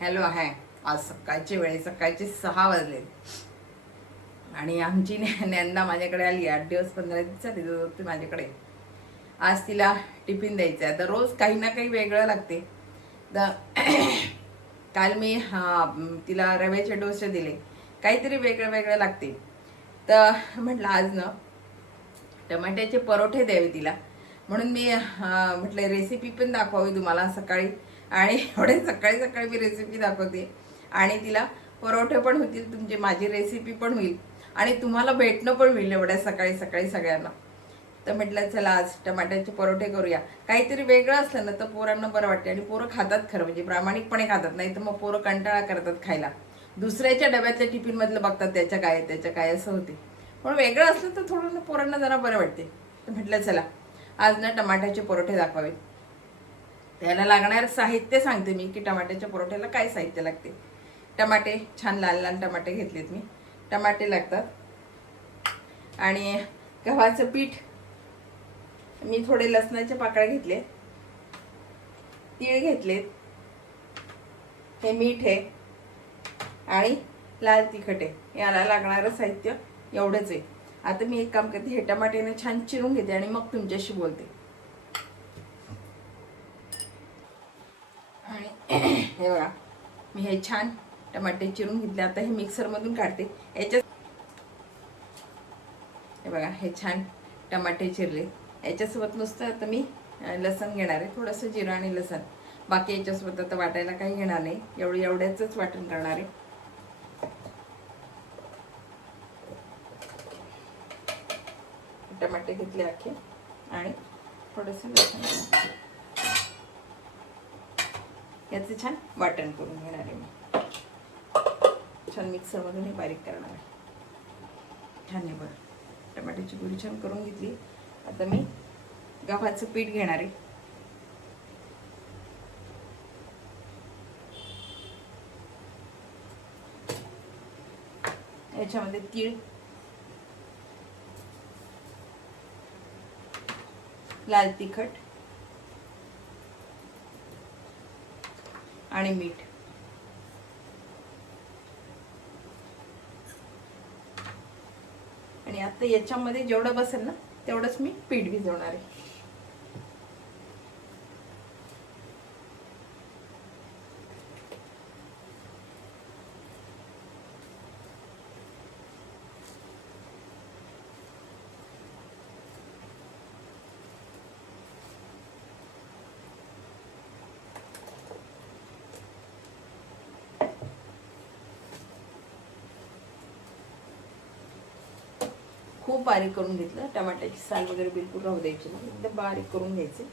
Hello आहे. आज सकाळचे 6 वाजले आणि आमची नंदा माझ्याकडे आली. 8 दिवस 15 दिवसात ती माझ्याकडे. आज तिला टिफिन द्यायचा आहे. दररोज काही ना काही वेगळं लागते. काल मी तिला रव्याचे डोसे दिले. काहीतरी वेगळं वेगळं लागते. तर म्हटलं आज ना टमाट्याचे परोठे द्यावे तिला, म्हणून मी म्हटलं रेसिपी पण दाखवावी तुम्हाला सकाळी. आणि एवढे सकाळी सकाळी मी रेसिपी दाखवते आणि तिला परोठे पण होतील, तुमची माझी रेसिपी पण होईल आणि तुम्हाला भेटणं पण होईल एवढ्या सकाळी सकाळी सगळ्यांना. तर म्हटलं चला आज टमाट्याचे परोठे करूया. काहीतरी वेगळं असलं ना तर पोरांना बरं वाटते आणि पोरं खातात खरं, म्हणजे प्रामाणिकपणे खातात. नाही तर मग पोरं कंटाळा करतात खायला. दुसऱ्याच्या डब्यातल्या टिफिन मधलं बघतात त्याच्या काय असं होते. पण वेगळं असलं तर थोडं पोरांना जरा बरं वाटते. तर म्हटलं चला आज ना टमाट्याचे परोठे दाखवावे. त्याला लागणारं साहित्य सांगते मी की टमाट्याच्या परोठ्याला काय साहित्य लागते. टमाटे छान लाल लाल टमाटे घेतलेत मी. टमाटे लागतात आणि गव्हाचं पीठ. मी थोडे लसणाचे पाकळ्या घेतले, तीळ घेतलेत, हे मीठ आहे आणि लाल तिखट आहे. याला लागणारं साहित्य एवढंच आहे. आता मी एक काम करते, हे टमाट्याने छान चिरून घेते आणि मग तुमच्याशी बोलते. आणि हे बघा मी हे छान टमाटे चिरून घेतले. आता हे मिक्सर मधून काढते. याच्यात हे बघा हे छान टमाटे चिरले. याच्यासोबत नुसतं आता मी लसण घेणार आहे, थोडंसं जिरं आणि लसण. बाकी याच्यासोबत आता वाटायला काही घेणार नाही, एवढ्याच वाटण करणार आहे. टमाटे घेतले अख्खे आणि थोडंसं लसण. याचं छान वाटण करून घेणार आहे मी. छान मिक्सरमधून हे बारीक करणार आहे. छान आहे बरं. टमाट्याची प्युरी छान करून घेतली. आता मी गव्हाचं पीठ घेणार आहे. याच्यामध्ये तीळ, लाल तिखट आणि मीठ. आणि आता याच्यामध्ये जेवढं बसेल ना तेवढंच मी पीठ भिजवणार आहे. खूप बारीक करून घेतलं. टमाट्याची साल वगैरे बिलकुल राहू द्यायची नाही, एकदम बारीक करून घ्यायचे.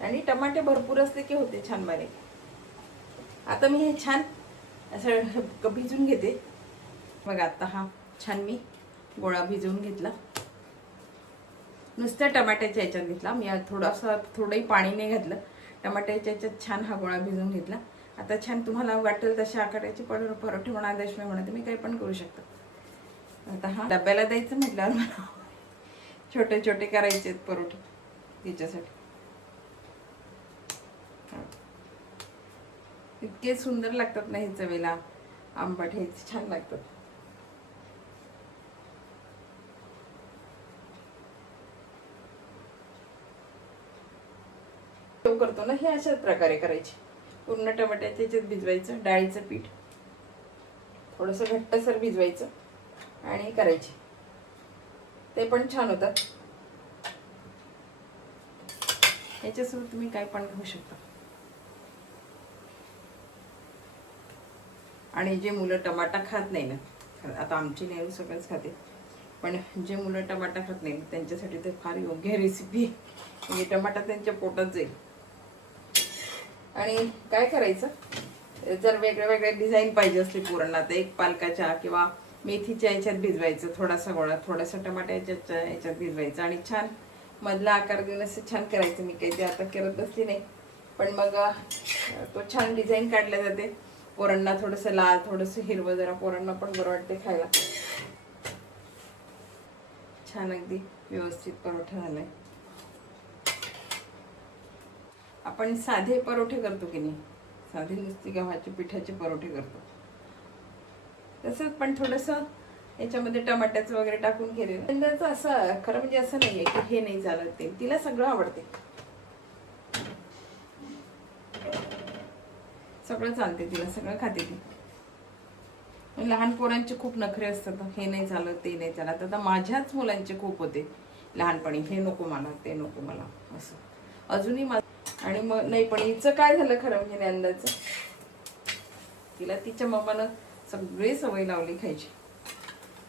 आणि टमाटे भरपूर असले की होते छान बारीक. आता मी हे छान असं भिजून घेते. बघा आता हा छान मी गोळा भिजवून घेतला. नुसत्या टमाट्याच्या याच्यात घेतला मी. थोडंही पाणी नाही घातलं. टमाट्याच्या याच्यात छान हा गोळा भिजवून घेतला. आता छान तुम्हाला वाटेल तशा आकाराचे परोठे म्हणा, दशमी म्हणा, तुम्ही काही पण करू शकता. आता हा डब्याला द्यायचं म्हटल्यावर मला छोटे छोटे करायचे परोठे तिच्यासाठी. इतके सुंदर लागतात ना हे चवीला, आंबट हे छान लागतात. करतो ना हे अशाच प्रकारे करायचे. पूर्ण टमाट्याच्या याच्यात भिजवायचं डाळीचं पीठ, थोडंसं घट्टसर भिजवायचं आणि करायचे. ते पण छान होतात. याच्यासोबत तुम्ही काय पण खाऊ शकता. आणि जे मुलं टमाटा खात नाही ना, आता आमची नेहरू सगळंच खाते, पण जे मुलं टमाटा खात नाही त्यांच्यासाठी तर फार योग्य रेसिपी. म्हणजे टमाटा त्यांच्या पोटात जाईल. आणि काय करायचं, जर वेगळे डिझाईन पाहिजे असले पोरांना तर एक पालकाच्या किंवा मेथीच्या याच्यात भिजवायचं. थोडासा गोळा, थोडासा टमाट्याच्या याच्यात भिजवायचं आणि छान मधला आकार देऊन असं छान करायचं. मी काही ते आता करत बसली नाही, पण मग तो छान डिझाईन काढल्या जाते. पोरांना थोडंसं लाल, थोडंसं हिरवं, जरा पोरांना पण बरं वाटते खायला. छान अगदी व्यवस्थित परोठा झालाय. आपण साधे परोठे करतो की नाही, साधे नुसती गव्हाचे पिठाचे परोठे करतो तसंच, पण थोडंसं याच्यामध्ये टमाट्याचं वगैरे टाकून केलेलं. अंड्याचं असं खरं म्हणजे असं नाहीये की हे नाही चालत, ते तिला सगळं आवडते, सगळं चालते तिला, सगळं खाते ती. लहान पोरांचे खूप नखरे असतात, हे नाही चालत ते नाही चालत. आता माझ्याच मुलांचे खूप होते लहानपणी, हे नको मला ते नको मला असं, अजूनही आणि मग नाही. पण हिचं काय झालं खरं म्हणजे नंदाचं, तिला तिच्या मम्मानं सगळी सवय लावली खायची.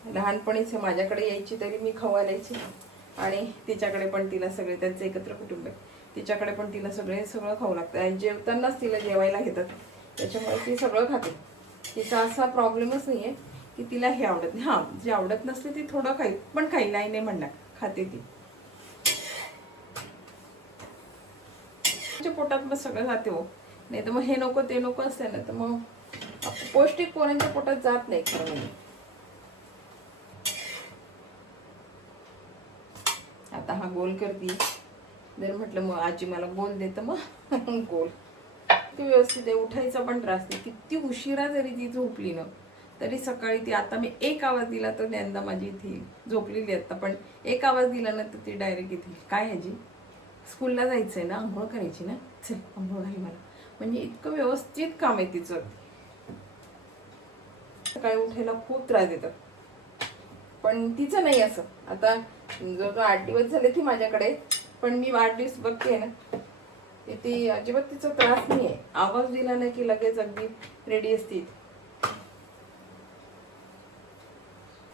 लहानपणीच माझ्याकडे यायची तरी मी खाऊ घालायची, आणि तिच्याकडे पण तिला सगळे, त्यांचं एकत्र कुटुंब आहे, तिच्याकडे पण तिला सगळं खाऊ लागतं. आणि जेवतानाच तिला जेवायला घेतात, त्याच्यामुळे ती सगळं खाते. तिचा असा प्रॉब्लेमच नाही आहे की तिला हे आवडत नाही. हां, जे आवडत नसते ती थोडं खाईल, पण खाईल नाही नाही म्हणणार, खाते ती. पोटात मग सगळं जाते हो, नाही तर मग हे नको ते नको असते ना, तर मग पौष्टिक पोरांच्या पोटात जात नाही खरं म्हणजे. आता हा गोल करते, जर म्हटलं मग आजी मला गोल दे, तर मग गोल ती व्यवस्थित आहे. उठायचा पण त्रास नाही, किती उशिरा जरी ती झोपली ना तरी सकाळी ती, आता मी एक आवाज दिला तर ज्ञानदा माझी इथे झोपलेली आता, पण एक आवाज दिला ना तर ती डायरेक्ट इथे, काय ह्याची स्कूलला जायचंय ना, आंघोळ करायची ना, चल आंघोळ घाल मला, म्हणजे इतकं व्यवस्थित काम आहे तिचं. सकाळी उठायला खूप त्रास देतात, पण तिचं नाही असं. आता जो 8 दिवस झाले ती माझ्याकडे, पण मी 8 दिवस बघते ना, ती अजिबात तिचा त्रास नाहीये. आवाज दिला नाही की लगेच अगदी रेडी असते.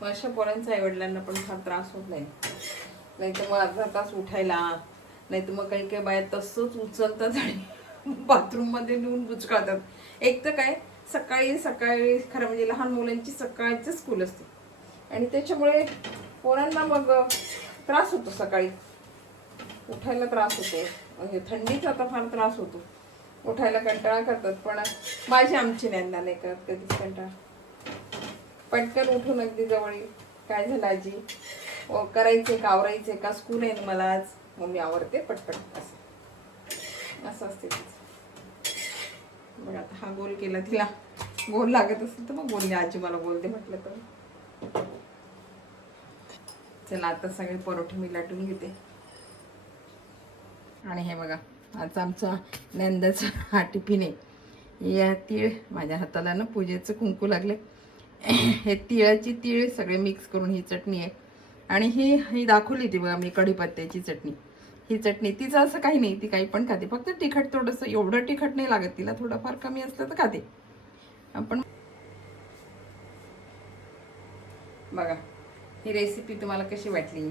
मग अशा पोरांच्या आईवडिलांना पण फार त्रास होत नाही, नाही तर मग अर्धा तास उठायला, नाही तर मग काही काही बाया तसंच उचलतात आणि बाथरूम मध्ये नेऊन बुचकाळतात. एक तर काय, सकाळी सकाळी खरं म्हणजे लहान मुलांची सकाळची स्कूल असते, आणि त्याच्यामुळे पोरांना मग त्रास होतो, सकाळी उठायला त्रास होतो. थंडीचा आता फार त्रास होतो, उठायला कंटाळा करतात. पण माझी आमची ज्ञानदा नाही करत कधीच कंटाळा, पटकन उठून अगदी जवळ, काय झालं आजी, करायचे का आवरायचे का, स्कूल आहे मला आज, मग मी आवरते पटपट, असं असते तिचं. बघ आता हा गोल केला, तिला गोल लागत असेल तर मग बोलले आजी मला गोल दे म्हटलं तर. चला आता सगळे परोठे मी लाटून घेते. आणि हे बघा, आज आमचा नंदाचा हा टिफिन आहे. या तीळ, माझ्या हाताला ना पूजेचं कुंकू लागले, हे तीळ सगळे मिक्स करून ही चटणी आहे. आणि ही दाखवली ती बघा मी, कढीपत्त्याची चटणी. ही चटणी तिचं असं काही नाही, ती काही पण खाते, फक्त तिखट थोडंसं, एवढं तिखट नाही लागत तिला, थोडंफार कमी असलं तर खाते. आपण बघा, ही रेसिपी तुम्हाला कशी वाटली,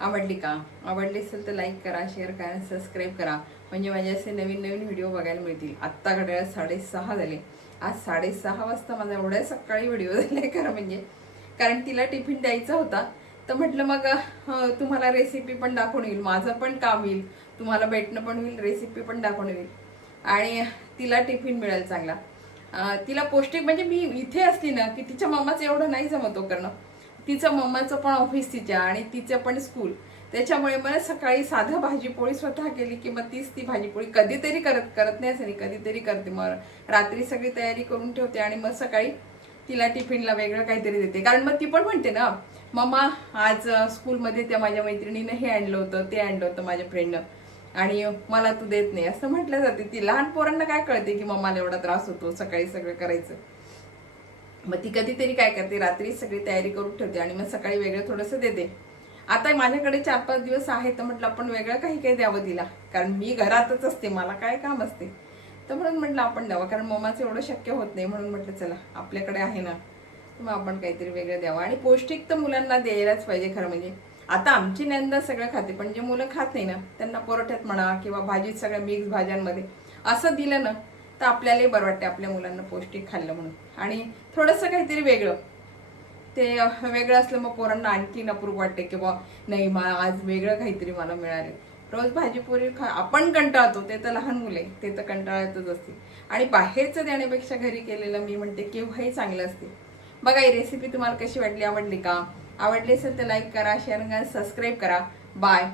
आवडली का? आवडली असेल तर लाईक करा, शेअर करा, सबस्क्राईब करा, म्हणजे माझे असे नवीन नवीन व्हिडिओ बघायला मिळतील. आत्ता घड्याळात 6:30 झाले, आज 6:30 वाजता माझा एवढ्या सकाळी व्हिडिओ झाले खरं म्हणजे, कारण तिला टिफिन द्यायचा होता. तर म्हटलं मग तुम्हाला रेसिपी पण दाखवून येईल, माझं पण काम होईल, तुम्हाला भेटणं पण होईल, रेसिपी पण दाखवून येईल, आणि तिला टिफिन मिळेल चांगला. तिला पौष्टिक, म्हणजे मी इथे असली ना की तिच्या मम्माचं एवढं नाही जमतो करणं, तिचं मम्माचं पण ऑफिस तिच्या, आणि तिचं पण स्कूल, त्याच्यामुळे मला सकाळी साधं भाजीपोळी स्वतः केली की मग तीच ती भाजीपोळी कधीतरी करत नाही असं नाही, कधीतरी करते. मग रात्री सगळी तयारी करून ठेवते, आणि मग सकाळी तिला टिफिनला वेगळं काहीतरी देते. कारण मग ती पण म्हणते ना, मम्मा आज स्कूलमध्ये त्या माझ्या मैत्रिणीनं हे आणलं होतं, ते आणलं होतं माझ्या फ्रेंडनं, आणि मला तू देत नाही, असं म्हटलं जाते. ती लहान पोरांना काय कळते की मम्माला एवढा त्रास होतो सकाळी सगळं करायचं. मग ती कधीतरी काय करते, रात्री सगळी तयारी करून ठेवते, आणि मग सकाळी वेगळं थोडंसं देते. आता माझ्याकडे 4-5 दिवस आहे, तर म्हटलं आपण वेगळं काही काही द्यावं तिला, कारण मी घरातच असते, मला काय काम असते, तर म्हणून म्हटलं आपण द्यावं, कारण मम्माचं एवढं शक्य होत नाही. म्हणून म्हटलं चला आपल्याकडे आहे ना, तर मग आपण काहीतरी वेगळं द्यावं. आणि पौष्टिक तर मुलांना द्यायलाच पाहिजे खरं म्हणजे. आता आमची नंदा सगळं खाते, पण जे मुलं खात नाही ना त्यांना परोठ्यात म्हणा किंवा भाजीत सगळ्या मिक्स भाज्यांमध्ये असं दिलं ना तर आपल्यालाही बरं वाटते, आपल्या मुलांना पौष्टिक खाल्लं म्हणून. आणि थोडंसं काहीतरी वेगळं, ते वेगळं असलं मग पोरांना आणखी अप्रूप वाटते की बा नाही, आज वेगळं काहीतरी मला मिळाले. रोज भाजीपोळी आपण कंटाळतो, ते तर लहान मुले ते तर कंटाळतच असते, आणि बाहेरचं देण्यापेक्षा घरी केलेलं मी म्हणते केव्हाही चांगलं असते. बघा, ही रेसिपी तुम्हाला कशी वाटली, आवडली का? आवडली असेल तर लाईक करा, शेअर करा, सबस्क्राईब करा. बाय.